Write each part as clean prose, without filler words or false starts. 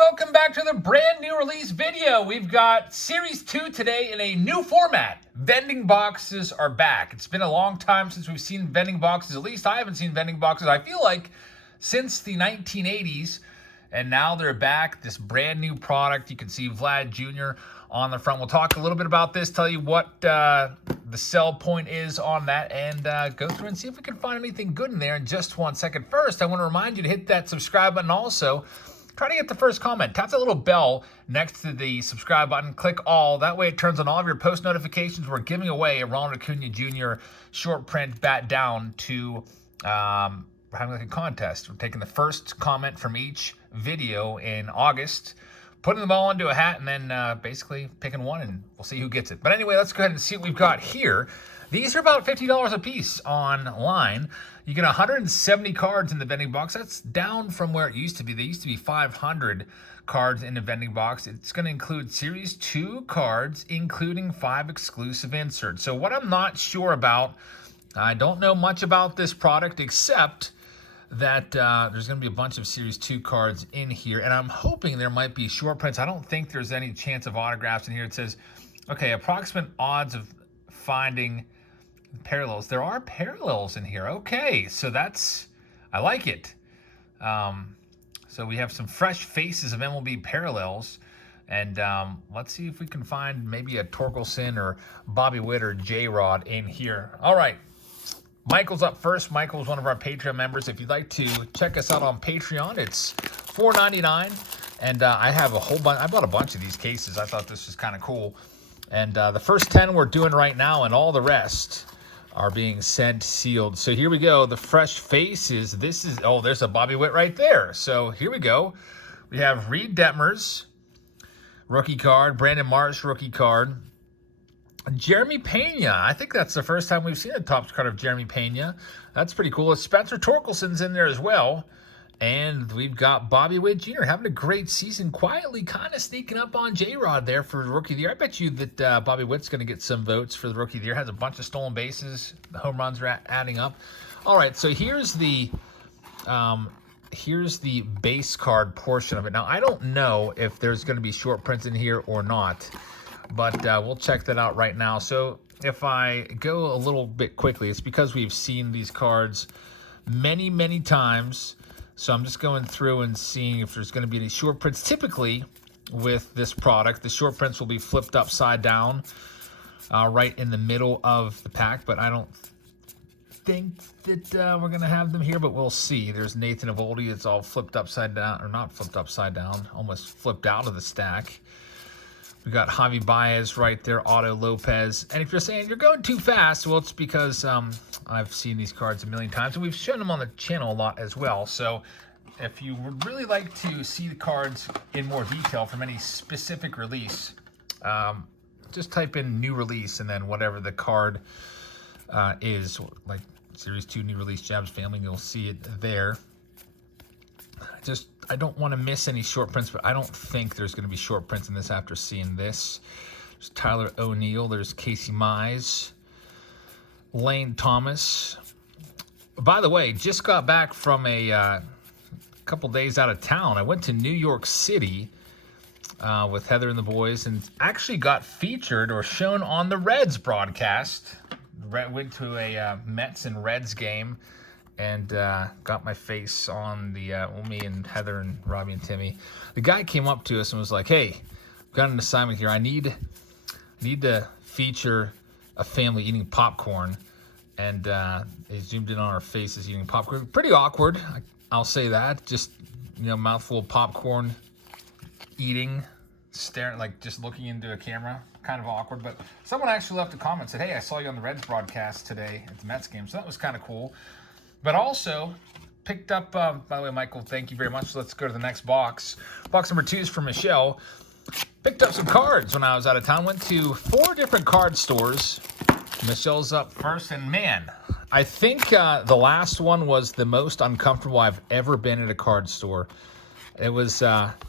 welcome back to the brand new release video. We've got Series 2 today in a new format. Vending boxes are back. It's been a long time since we've seen vending boxes. At least I haven't seen vending boxes, I feel like, since the 1980s. And now they're back, this brand new product. You can see Vlad Jr. on the front. We'll talk a little bit about this, tell you what the sell point is on that, and go through and see if we can find anything good in there in just 1 second. First, I want to remind you to hit that subscribe button also. Try to get the first comment. Tap that little bell next to the subscribe button. Click all. That way it turns on all of your post notifications. We're giving away a Ronald Acuna Jr. short print bat down to... we're having like a contest. We're taking the first comment from each video in August, putting them all into a hat, and then basically picking one, and we'll see who gets it. But anyway, let's go ahead and see what we've got here. These are about $50 a piece online. You get 170 cards in the vending box. That's down from where it used to be. There used to be 500 cards in the vending box. It's going to include Series 2 cards, including 5 exclusive inserts. So what I'm not sure about, I don't know much about this product except that there's going to be a bunch of Series 2 cards in here, and I'm hoping there might be short prints. I don't think there's any chance of autographs in here. It says, okay, approximate odds of finding parallels. There are parallels in here. Okay, so that's, I like it. So we have some fresh faces of MLB parallels, and let's see if we can find maybe a Torkelson or Bobby Witt or J-Rod in here. All right. Michael's up first. Michael's one of our Patreon members. If you'd like to check us out on Patreon, it's $4.99. And I have a whole bunch. I bought a bunch of these cases. I thought this was kind of cool. And the first 10 we're doing right now, and all the rest are being sent sealed. So here we go. The fresh faces. This is, oh, there's a Bobby Witt right there. So here we go. We have Reed Detmers, rookie card. Brandon Marsh, rookie card. Jeremy Pena. I think that's the first time we've seen a Topps card of Jeremy Pena. That's pretty cool. Spencer Torkelson's in there as well. And we've got Bobby Witt Jr. having a great season, quietly kind of sneaking up on J-Rod there for Rookie of the Year. I bet you that Bobby Witt's going to get some votes for the Rookie of the Year. Has a bunch of stolen bases. The home runs are adding up. All right, so here's the base card portion of it. Now, I don't know if there's going to be short prints in here or not, but we'll check that out right now. So if I go a little bit quickly, it's because we've seen these cards many, many times. So I'm just going through and seeing if there's going to be any short prints. Typically, with this product, the short prints will be flipped upside down right in the middle of the pack, but I don't think that we're going to have them here, but we'll see. There's Nathan Eovaldi. It's all flipped upside down, or not flipped upside down, almost flipped out of the stack. We got Javi Baez right there, Otto Lopez. And if you're saying you're going too fast, well, it's because I've seen these cards a million times, and we've shown them on the channel a lot as well. So if you would really like to see the cards in more detail from any specific release, just type in new release and then whatever the card is, like Series 2 new release Jabs Family, and you'll see it there. I don't want to miss any short prints, but I don't think there's going to be short prints in this after seeing this. There's Tyler O'Neill. There's Casey Mize. Lane Thomas. By the way, just got back from a couple days out of town. I went to New York City with Heather and the boys, and actually got featured or shown on the Reds broadcast. Went to a Mets and Reds game, and got my face on the, me and Heather and Robbie and Timmy. The guy came up to us and was like, hey, I've got an assignment here. I need to feature a family eating popcorn. And they zoomed in on our faces eating popcorn. Pretty awkward, I'll say that. Just, mouthful of popcorn, eating, staring, like just looking into a camera. Kind of awkward. But someone actually left a comment, said, hey, I saw you on the Reds broadcast today at the Mets game. So that was kind of cool. But also picked up, by the way, Michael, thank you very much. Let's go to the next box. Box number 2 is for Michelle. Picked up some cards when I was out of town. Went to 4 different card stores. Michelle's up first. And man, I think the last one was the most uncomfortable I've ever been at a card store. It was, Heather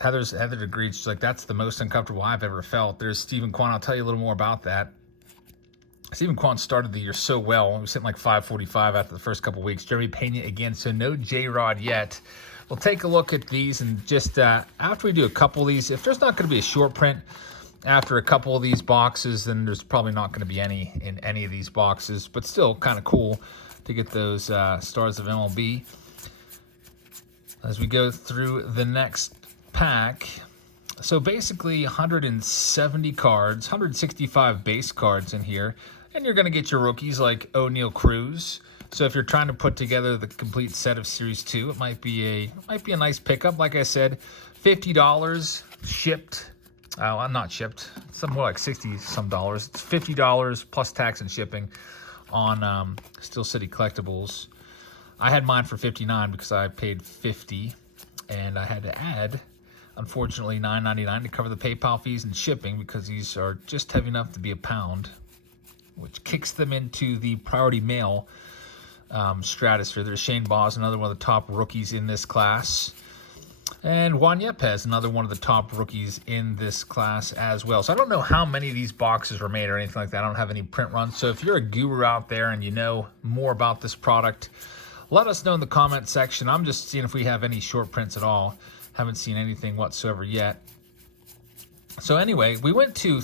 agreed. She's like, that's the most uncomfortable I've ever felt. There's Stephen Kwan. I'll tell you a little more about that. Stephen Kwan started the year so well. He was hitting like 545 after the first couple weeks. Jeremy Pena again, so no J-Rod yet. we'll take a look at these, and just after we do a couple of these, if there's not going to be a short print after a couple of these boxes, then there's probably not going to be any in any of these boxes, but still kind of cool to get those stars of MLB. As we go through the next pack, so basically 170 cards, 165 base cards in here, and you're going to get your rookies like O'Neal Cruz. So if you're trying to put together the complete set of Series 2, it might be a nice pickup. Like I said, $50 shipped. I'm not shipped. It's more like $60 some. It's $50 plus tax and shipping on Steel City Collectibles. I had mine for $59 because I paid $50, and I had to add, unfortunately, $9.99 to cover the PayPal fees and shipping, because these are just heavy enough to be a pound, which kicks them into the priority mail stratosphere. There's Shane Baz, another one of the top rookies in this class. And Juan Yepes, another one of the top rookies in this class as well. So I don't know how many of these boxes were made or anything like that. I don't have any print runs. So if you're a guru out there and you know more about this product, let us know in the comment section. I'm just seeing if we have any short prints at all. Haven't seen anything whatsoever yet. So anyway, we went to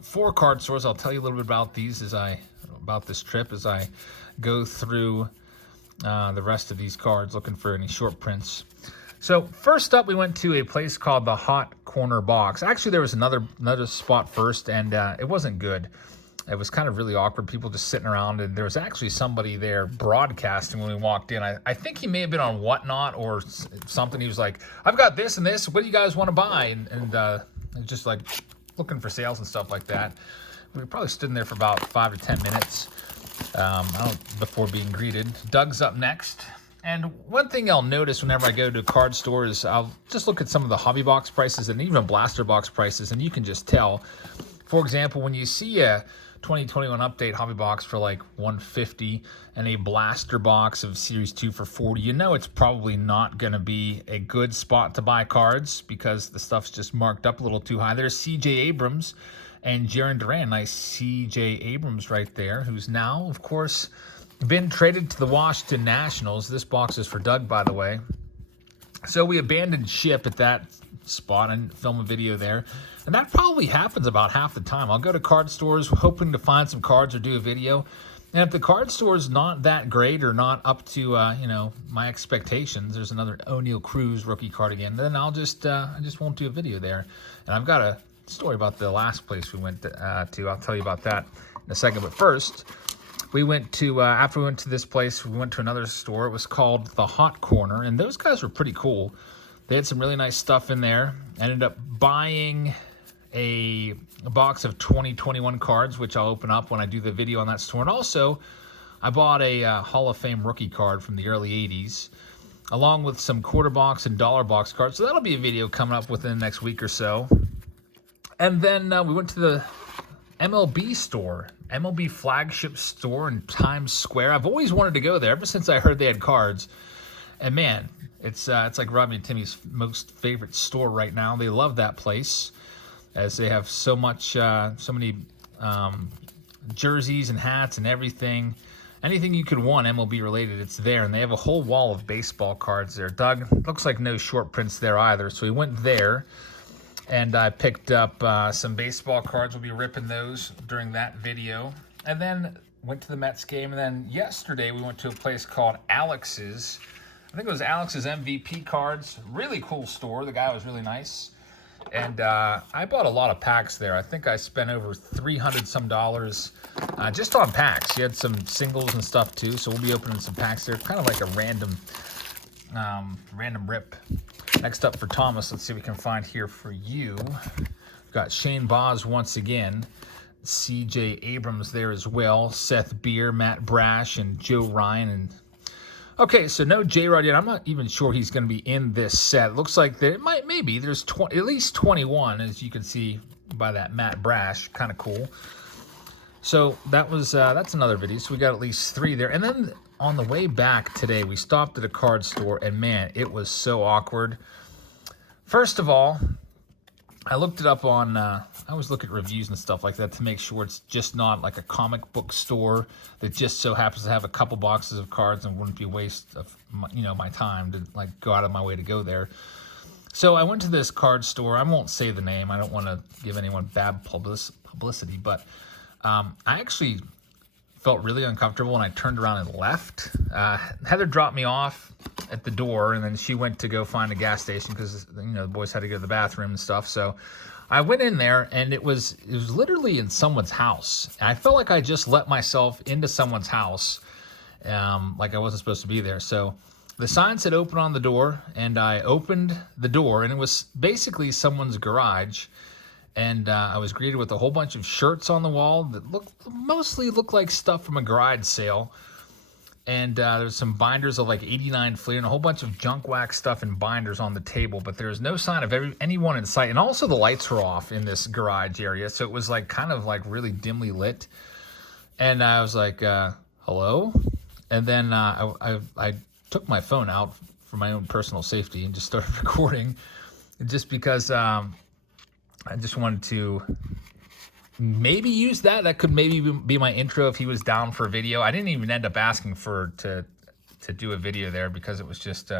4 card stores. I'll tell you a little bit about these about this trip as I go through the rest of these cards, looking for any short prints. So first up, we went to a place called the Hot Corner Box. Actually, there was another spot first, and it wasn't good. It was kind of really awkward. People just sitting around, and there was actually somebody there broadcasting when we walked in. I think he may have been on Whatnot or something. He was like, "I've got this and this. What do you guys want to buy?" And just like looking for sales and stuff like that. We probably stood in there for about 5 to 10 minutes before being greeted. Doug's up next. And one thing I'll notice whenever I go to a card store is I'll just look at some of the hobby box prices and even blaster box prices, and you can just tell. For example, when you see a 2021 update hobby box for like $150 and a blaster box of Series 2 for $40, you know it's probably not going to be a good spot to buy cards because the stuff's just marked up a little too high. There's C.J. Abrams and Jarren Duran. Nice C.J. Abrams right there, who's now, of course, been traded to the Washington Nationals. This box is for Doug, by the way. So we abandoned ship at that spot and film a video there. And that probably happens about half the time. I'll go to card stores hoping to find some cards or do a video. And if the card store is not that great or not up to my expectations, there's another O'Neal Cruz rookie card again, then I just won't do a video there. And I've got a story about the last place we went to. I'll tell you about that in a second. But first, we went to, after we went to this place, we went to another store. It was called the Hot Corner, and those guys were pretty cool. They had some really nice stuff in there. I ended up buying a box of 2021 cards, which I'll open up when I do the video on that store. And also, I bought a Hall of Fame rookie card from the early 80s, along with some quarter box and dollar box cards. So that'll be a video coming up within the next week or so. And then we went to the MLB store, MLB flagship store in Times Square. I've always wanted to go there ever since I heard they had cards. And man, it's like Robbie and Timmy's most favorite store right now. They love that place as they have so many jerseys and hats and everything. Anything you could want MLB related, it's there. And they have a whole wall of baseball cards there. Doug, looks like no short prints there either. So we went there. And I picked up some baseball cards. We'll be ripping those during that video. And then went to the Mets game. And then yesterday we went to a place called Alex's. I think it was Alex's MVP cards. Really cool store. The guy was really nice. And I bought a lot of packs there. I think I spent over $300 some just on packs. He had some singles and stuff too. So we'll be opening some packs there. Kind of like a random rip. Next up for Thomas, let's see what we can find here for you. We've got Shane Baz once again, C.J. Abrams there as well, Seth Beer, Matt Brash, and Joe Ryan. And okay, so no J-Rod yet. I'm not even sure he's going to be in this set. It looks like there maybe there's at least 21, as you can see by that Matt Brash. Kind of cool. So that's another video. So we got at least 3 there, and then on the way back today, we stopped at a card store, and man, it was so awkward. First of all, I looked it up on, I always look at reviews and stuff like that to make sure it's just not like a comic book store that just so happens to have a couple boxes of cards and wouldn't be a waste of my, my time to like go out of my way to go there. So I went to this card store. I won't say the name. I don't want to give anyone bad publicity, but I actually felt really uncomfortable and I turned around and left. Heather dropped me off at the door and then she went to go find a gas station because the boys had to go to the bathroom and stuff. So I went in there and it was literally in someone's house. And I felt like I just let myself into someone's house, like I wasn't supposed to be there. So the sign said open on the door, and I opened the door, and it was basically someone's garage. And I was greeted with a whole bunch of shirts on the wall that mostly looked like stuff from a garage sale. And there's some binders of like 89 Fleer and a whole bunch of junk wax stuff and binders on the table, but there was no sign of anyone in sight. And also the lights were off in this garage area, so it was like kind of like really dimly lit. And I was like, hello? And then I took my phone out for my own personal safety and just started recording, just because I just wanted to maybe use that. That could maybe be my intro if he was down for a video. I didn't even end up asking to do a video there because it was just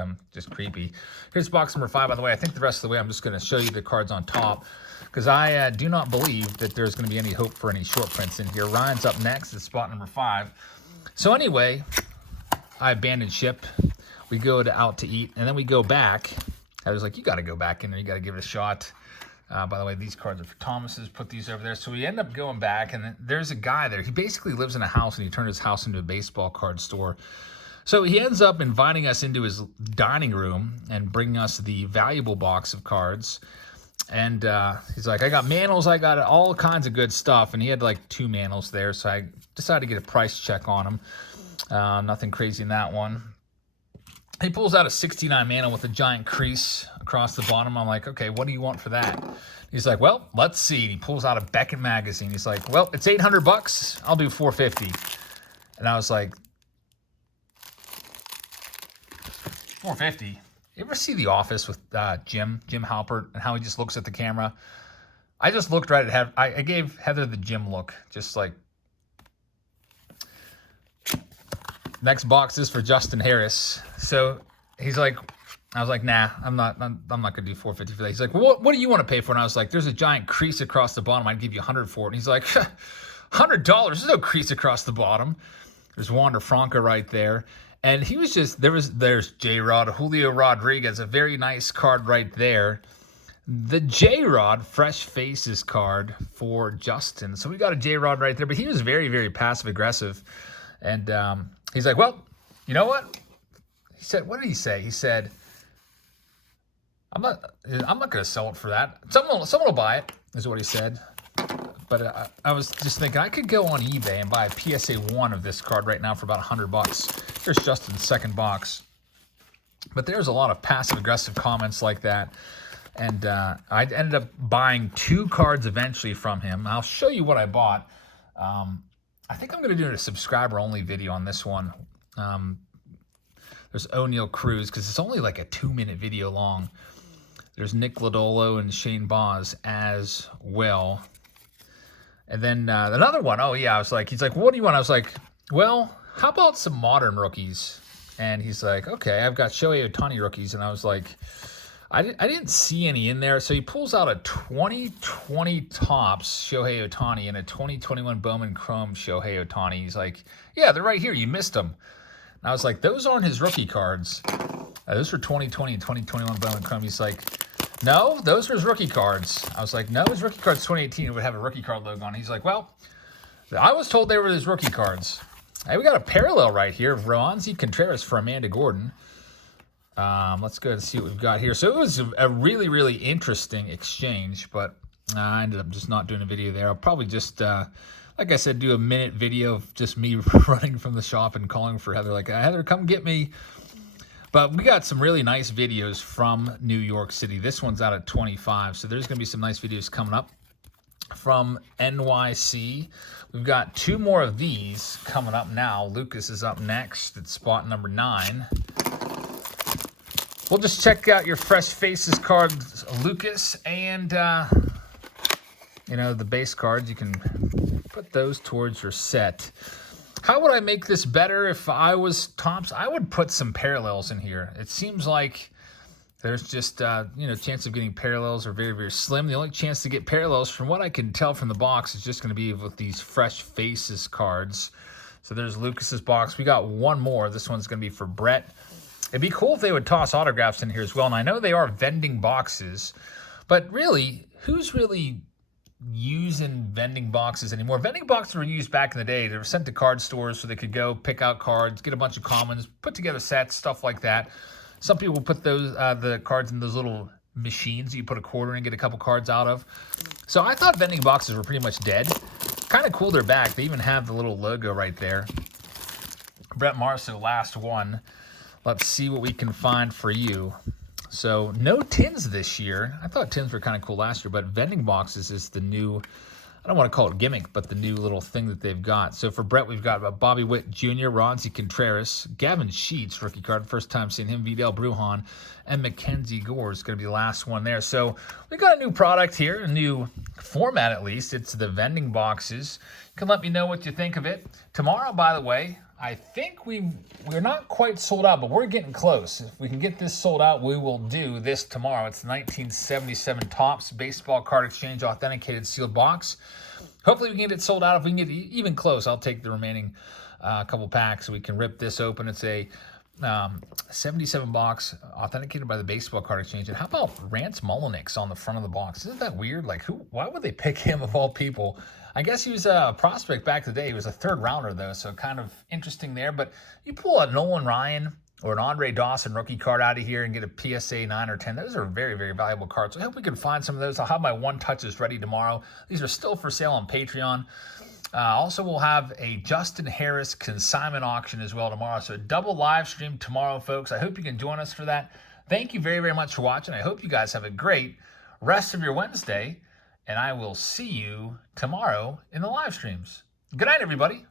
creepy. Here's box number 5, by the way. I think the rest of the way I'm just going to show you the cards on top because I do not believe that there's going to be any hope for any short prints in here. Ryan's up next at spot number 5. So anyway, I abandoned ship. We go out to eat, and then we go back. I was like, you got to go back in there. You got to give it a shot. By the way, these cards are for Thomas's. Put these over there. So we end up going back, and there's a guy there. He basically lives in a house, and he turned his house into a baseball card store. So he ends up inviting us into his dining room and bringing us the valuable box of cards. And he's like, I got manals. I got all kinds of good stuff. And he had like 2 manals there, so I decided to get a price check on them. Nothing crazy in that one. He pulls out a 69 mantle with a giant crease across the bottom. I'm like, okay, what do you want for that? He's like, well, let's see. He pulls out a Beckett magazine. He's like, well, it's $800. I'll do $450. And I was like, $450? You ever see The Office with Jim Halpert and how he just looks at the camera? I just looked right at Heather. I gave Heather the Jim look, just like. Next box is for Justin Harris. So he's like, I was like, nah, I'm not gonna do $450 for that. He's like, well, what do you want to pay for? And I was like, there's a giant crease across the bottom. I'd give you $100 for it. And he's like, $100? There's no crease across the bottom. There's Wander Franco right there. And he was just, there's J-Rod, Julio Rodriguez, a very nice card right there. The J-Rod Fresh Faces card for Justin. So we got a J-Rod right there, but he was very, very passive aggressive. And he's like, well, you know what? He said, what did he say? He said, I'm not going to sell it for that. Someone will buy it, is what he said. But I was just thinking I could go on eBay and buy a PSA 1 of this card right now for about $100. Here's Justin's second box. But there's a lot of passive-aggressive comments like that. And I ended up buying 2 cards eventually from him. I'll show you what I bought. I think I'm going to do a subscriber-only video on this one. There's O'Neal Cruz, because it's only like a 2-minute video long. There's Nick Lodolo and Shane Boz as well. And then another one, oh yeah, he's like, what do you want? I was like, well, how about some modern rookies? And he's like, okay, I've got Shohei Ohtani rookies. And I was like, I didn't see any in there. So he pulls out a 2020 Topps Shohei Ohtani and a 2021 Bowman Chrome Shohei Ohtani. He's like, yeah, they're right here. You missed them. And I was like, those aren't his rookie cards. Those are 2020 and 2021 Bowman Chrome. He's like, no, those are his rookie cards. I was like, no, his rookie cards 2018. It would have a rookie card logo on it. He's like, well, I was told they were his rookie cards. Hey, we got a parallel right here of Roansy Contreras for Amanda Gordon. Let's go and see what we've got here. So it was a really, really interesting exchange, but I ended up just not doing a video there. I'll probably just, like I said, do a minute video of just me running from the shop and calling for Heather, like, Heather, come get me. But we got some really nice videos from New York City. This one's out at 25, so there's going to be some nice videos coming up from NYC. We've got 2 more of these coming up now. Lucas is up next at spot number 9. We'll just check out your Fresh Faces cards, Lucas, and, you know, the base cards. You can put those towards your set. How would I make this better if I was Topps? I would put some parallels in here. It seems like there's just, you know, chance of getting parallels are very, very slim. The only chance to get parallels, from what I can tell from the box, is just going to be with these Fresh Faces cards. So there's Lucas's box. We got one more. This one's going to be for Brett. It'd be cool if they would toss autographs in here as well. And I know they are vending boxes, but really, who's really using vending boxes anymore? Vending boxes were used back in the day. They were sent to card stores so they could go pick out cards, get a bunch of commons, put together sets, stuff like that. Some people put those the cards in those little machines you put a quarter in and get a couple cards out of. So I thought vending boxes were pretty much dead. Kind of cool they're back. They even have the little logo right there. Brett Marceau, last one. Let's see what we can find for you. So no tins this year. I thought tins were kind of cool last year, but vending boxes is the new, I don't want to call it gimmick, but the new little thing that they've got. So for Brett, we've got Bobby Witt Jr., Ronzi Contreras, Gavin Sheets, rookie card, first time seeing him, Vidal Brujan, and Mackenzie Gore is going to be the last one there. So we got a new product here, a new format at least. It's the vending boxes. You can let me know what you think of it. Tomorrow, by the way, I think we're not quite sold out, but we're getting close. If we can get this sold out, we will do this tomorrow. It's the 1977 Topps Baseball Card Exchange Authenticated Sealed Box. Hopefully we can get it sold out. If we can get even close, I'll take the remaining couple packs so we can rip this open. It's a 77 box authenticated by the Baseball Card Exchange. And how about Rance Mulliniks on the front of the box? Isn't that weird? Like, why would they pick him of all people? I guess he was a prospect back in the day. He was a third rounder, though, so kind of interesting there. But you pull a Nolan Ryan or an Andre Dawson rookie card out of here and get a PSA 9 or 10. Those are very, very valuable cards. So I hope we can find some of those. I'll have my one touches ready tomorrow. These are still for sale on Patreon. Also, we'll have a Justin Harris consignment auction as well tomorrow. So a double live stream tomorrow, folks. I hope you can join us for that. Thank you very, very much for watching. I hope you guys have a great rest of your Wednesday. And I will see you tomorrow in the live streams. Good night, everybody.